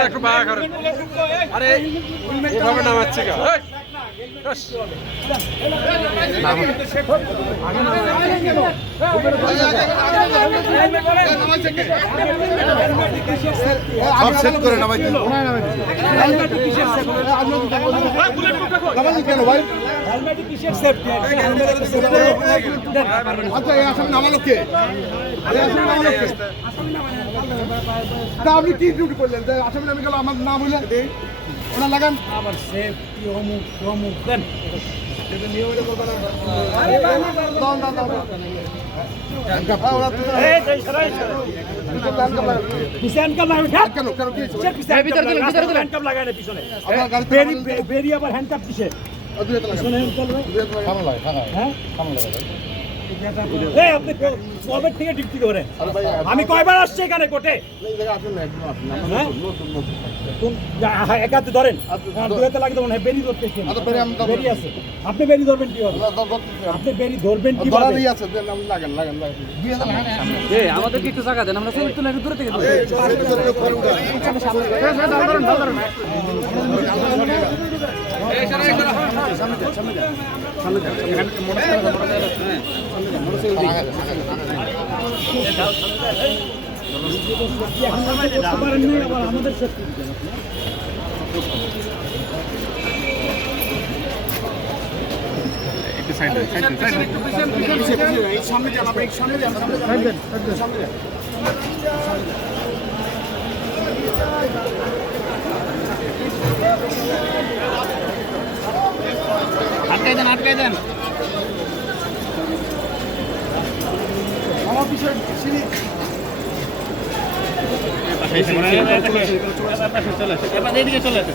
একটু বাঁকা করেন আরে এভাবে নামাচ্ছে গা এই, ব্যাস। সব সেট করে নামাই কেন ভাই আচ্ছা এই আসলে নামালো কে? এই আসলে নামালো কে? আপনি কি ডিউটি করলেন? আসামি নামে গেল আমার নাম হইলে ওনা লাগান। আবার সেফটি অমুক অমুক দেন। পিছন হ্যাঁ আমি কয়বার আসছি এখানে কোর্টে হ্যাঁ? হ্যাঁ, হাতে ধরেন আচ্ছা, হ্যাঁ, বেরি ধরতেছেন আচ্ছা, আপনি বেরি ধরবেন কীভাবে ধর- ধর- ধর- আপনি বেরি ধরবেন কীভাবে আছে দেন আপনি লাগান লাগান লাগান দুই হাতে লাগান আমাদেরকে একটু জায়গা দেন আমরা সেলফি তুলে দূরে থেকে তুলি। এখন আপনি করতে পারেন নাই, আবার আমাদের সেফটি দিবেন আপনি। আটকাই দেন আটকাই দেন এবার এইদিকে চলে আসে